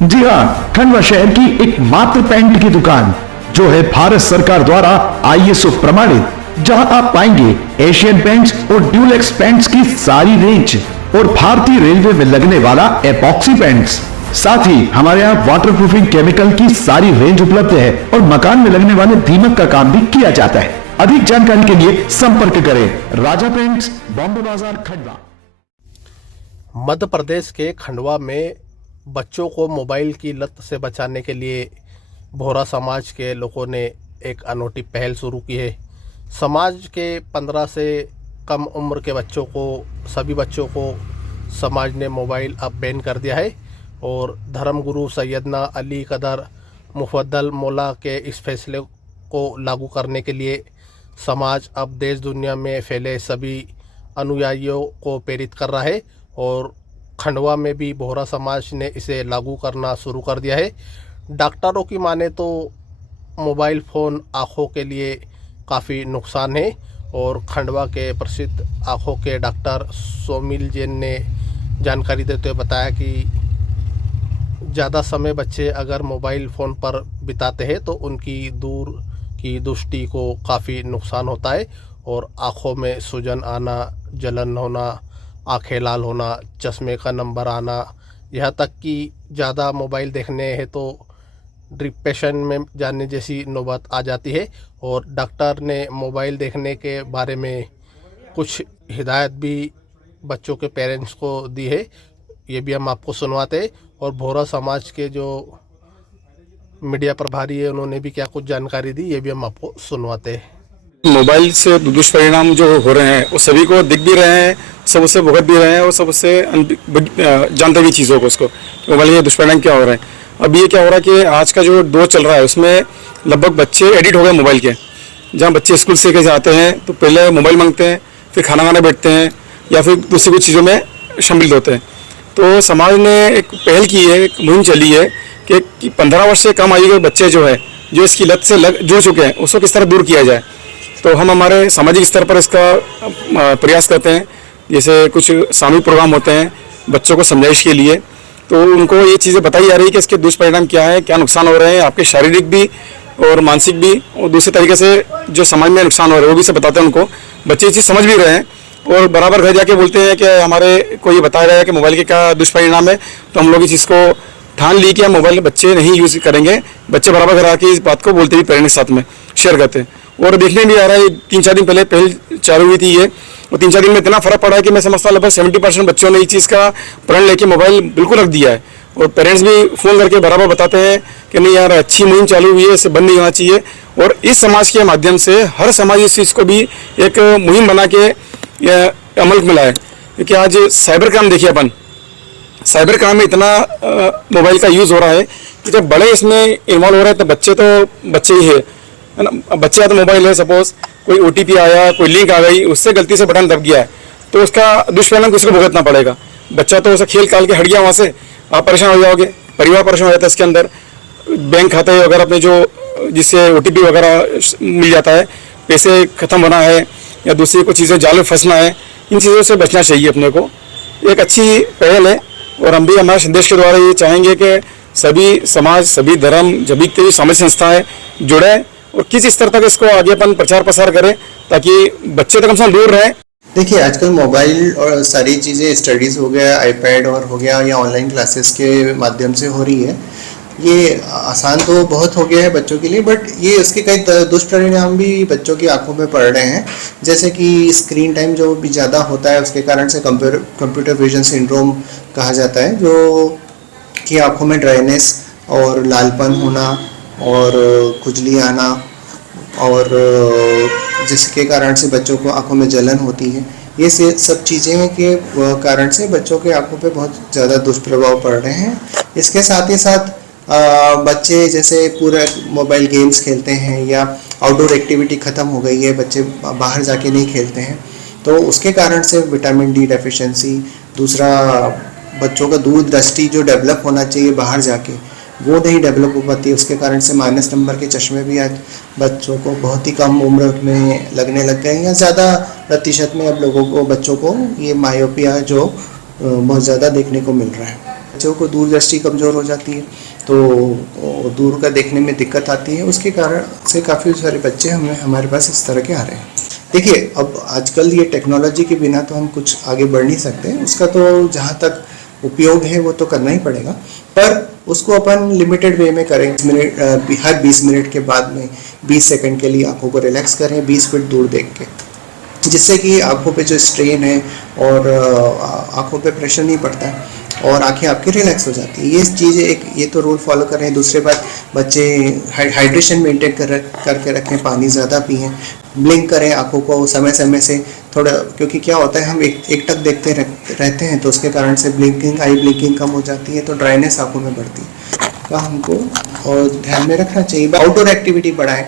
जी हाँ, खंडवा शहर की एकमात्र पेंट की दुकान जो है भारत सरकार द्वारा ISO प्रमाणित, जहां आप पाएंगे एशियन पेंट्स और ड्यूलेक्स पेंट्स की सारी रेंज और भारतीय रेलवे में लगने वाला एपॉक्सी पेंट्स। साथ ही हमारे यहाँ वाटरप्रूफिंग केमिकल की सारी रेंज उपलब्ध है और मकान में लगने वाले दीमक का काम भी किया जाता है। अधिक जानकारी के लिए संपर्क करें राजा पेंट्स, बॉम्बे बाजार, खंडवा। मध्य प्रदेश के खंडवा में बच्चों को मोबाइल की लत से बचाने के लिए बोहरा समाज के लोगों ने एक अनोखी पहल शुरू की है। समाज के 15 से कम उम्र के बच्चों को, सभी बच्चों को समाज ने मोबाइल अब बैन कर दिया है और धर्मगुरु सैयदना अली कदर मुफद्दल मौला के इस फैसले को लागू करने के लिए समाज अब देश दुनिया में फैले सभी अनुयायियों को प्रेरित कर रहा है और खंडवा में भी बोहरा समाज ने इसे लागू करना शुरू कर दिया है। डॉक्टरों की माने तो मोबाइल फ़ोन आँखों के लिए काफ़ी नुकसान है और खंडवा के प्रसिद्ध आँखों के डॉक्टर सोमिल जैन ने जानकारी देते हुए बताया कि ज़्यादा समय बच्चे अगर मोबाइल फ़ोन पर बिताते हैं तो उनकी दूर की दृष्टि को काफ़ी नुकसान होता है और आँखों में सूजन आना, जलन होना, आँखें लाल होना, चश्मे का नंबर आना, यहाँ तक कि ज़्यादा मोबाइल देखने है तो डिप्रेशन में जाने जैसी नौबत आ जाती है। और डॉक्टर ने मोबाइल देखने के बारे में कुछ हिदायत भी बच्चों के पेरेंट्स को दी है, ये भी हम आपको सुनवाते हैं। और बोहरा समाज के जो मीडिया प्रभारी है उन्होंने भी क्या कुछ जानकारी दी, ये भी हम आपको सुनवाते हैं। मोबाइल से दुष्परिणाम जो हो रहे हैं वो सभी को दिख भी रहे हैं, सब उससे भुगत भी रहे हैं और सब उससे जानते भी चीज़ों को, उसको मोबाइल के दुष्परिणाम क्या हो रहे हैं। अब ये क्या हो रहा है कि आज का जो दौर चल रहा है उसमें लगभग बच्चे एडिक्ट हो गए मोबाइल के। जहाँ बच्चे स्कूल से के जाते हैं तो पहले मोबाइल मांगते हैं, फिर खाना खाने बैठते हैं या फिर दूसरी कुछ चीज़ों में शामिल होते हैं। तो समाज ने एक पहल की है, एक मुहिम चली है कि 15 वर्ष से कम आयु के बच्चे जो है जो इसकी लत से जुड़ चुके हैं उसको किस तरह दूर किया जाए। तो हम हमारे सामाजिक स्तर पर इसका प्रयास करते हैं। जैसे कुछ सामूहिक प्रोग्राम होते हैं बच्चों को समझाइश के लिए, तो उनको ये चीज़ें बताई जा रही है कि इसके दुष्परिणाम क्या है, क्या नुकसान हो रहे हैं आपके शारीरिक भी और मानसिक भी, और दूसरे तरीके से जो समाज में नुकसान हो रहे हैं वो भी सब बताते हैं उनको। बच्चे ये चीज़ समझ भी रहे हैं और बराबर घर जाके बोलते हैं कि हमारे को ये बताया गया है कि मोबाइल के क्या दुष्परिणाम है, तो हम लोग इस चीज़ को ठान ली कि हम मोबाइल बच्चे नहीं यूज़ करेंगे। बच्चे बराबर घर आके इस बात को बोलते भी पेरेंट्स के साथ में शेयर करते हैं। और देखने भी आ रहा है 3-4 दिन पहले पहल चालू हुई थी ये, और 3-4 दिन में इतना फर्क पड़ा है कि मैं समझता हूँ लगभग 70% बच्चों ने इस चीज़ का प्रण लेके मोबाइल बिल्कुल रख दिया है। और पेरेंट्स भी फ़ोन करके बराबर बताते हैं कि नहीं यार अच्छी मुहिम चालू हुई है, इससे बंद नहीं होना चाहिए। और इस समाज के माध्यम से हर समाज इस चीज़ को भी एक मुहिम बना के अमल में लाए। क्योंकि आज साइबर क्राइम देखिए, अपन साइबर क्राइम में इतना मोबाइल का यूज़ हो रहा है कि जब बड़े इसमें इन्वॉल्व हो रहे हैं तो बच्चे ही है ना। बच्चे या तो मोबाइल है, सपोज कोई OTP आया, कोई लिंक आ गई, उससे गलती से बटन दब गया है तो उसका दुष्परिणाम किसी को भुगतना पड़ेगा। बच्चा तो उसे खेल काल के हट गया वहाँ से, आप परेशान हो जाओगे, परिवार परेशान हो जाता है। इसके अंदर बैंक खाते वगैरह अपने जो जिससे OTP वगैरह मिल जाता है, पैसे ख़त्म होना है या दूसरी कोई चीज़ें जाल में फंसना है, इन चीज़ों से बचना चाहिए अपने को। एक अच्छी पहल है और हम भी हमारे संदेश के द्वारा ये चाहेंगे कि सभी समाज, सभी धर्म, सभी तेरी सामाजिक संस्थाएं जुड़े और किस स्तर तक इसको आगे अपन प्रचार प्रसार करें ताकि बच्चे तक कम से कम दूर रहें। देखिए आजकल मोबाइल और सारी चीज़ें स्टडीज़ हो गया, iPad और हो गया या ऑनलाइन क्लासेस के माध्यम से हो रही है। ये आसान तो बहुत हो गया है बच्चों के लिए, बट ये उसके कई दुष्परिणाम भी बच्चों की आंखों में पड़ रहे हैं। जैसे कि स्क्रीन टाइम जो भी ज़्यादा होता है उसके कारण से कंप्यूटर विजन सिंड्रोम कहा जाता है, जो कि आंखों में ड्राइनेस और लालपन होना और खुजली आना और जिसके कारण से बच्चों को आंखों में जलन होती है। ये सब चीज़ें के कारण से बच्चों के आंखों पे बहुत ज़्यादा दुष्प्रभाव पड़ रहे हैं। इसके साथ ही साथ बच्चे जैसे पूरा मोबाइल गेम्स खेलते हैं या आउटडोर एक्टिविटी ख़त्म हो गई है, बच्चे बाहर जाके नहीं खेलते हैं, तो उसके कारण से विटामिन D डेफिशिएंसी, दूसरा बच्चों का दूरदृष्टि जो डेवलप होना चाहिए बाहर जाके वो नहीं डेवलप हो पाती है। उसके कारण से माइनस नंबर के चश्मे भी आज बच्चों को बहुत ही कम उम्र में लगने लग गए हैं, या ज़्यादा प्रतिशत में अब बच्चों को ये मायोपिया जो बहुत ज़्यादा देखने को मिल रहा है। बच्चों को दूरदृष्टि कमज़ोर हो जाती है, तो दूर का देखने में दिक्कत आती है। उसके कारण से काफ़ी सारे बच्चे हमारे पास इस तरह के आ रहे हैं। देखिए, अब आजकल ये टेक्नोलॉजी के बिना तो हम कुछ आगे बढ़ नहीं सकते। उसका तो जहाँ तक उपयोग है वो तो करना ही पड़ेगा, पर उसको अपन लिमिटेड वे में करें। हर 20 मिनट के बाद में 20 सेकंड के लिए आंखों को रिलैक्स करें 20 फीट दूर देख के, जिससे कि आंखों पे जो स्ट्रेन है और आंखों पे प्रेशर नहीं पड़ता है और आंखें आपकी रिलैक्स हो जाती है। ये चीज़ें ये तो रूल फॉलो करें। दूसरी बात, बच्चे हाइड्रेशन मेंटेन करके रखें, पानी ज़्यादा पिएं, ब्लिंक करें आंखों को समय समय से थोड़ा, क्योंकि क्या होता है हम एक टक देखते रहते हैं तो उसके कारण से आई ब्लिंकिंग कम हो जाती है, तो ड्राइनेस आंखों में बढ़ती है। तो हमको और ध्यान में रखना चाहिए। आउटडोर एक्टिविटी बढ़ाएं।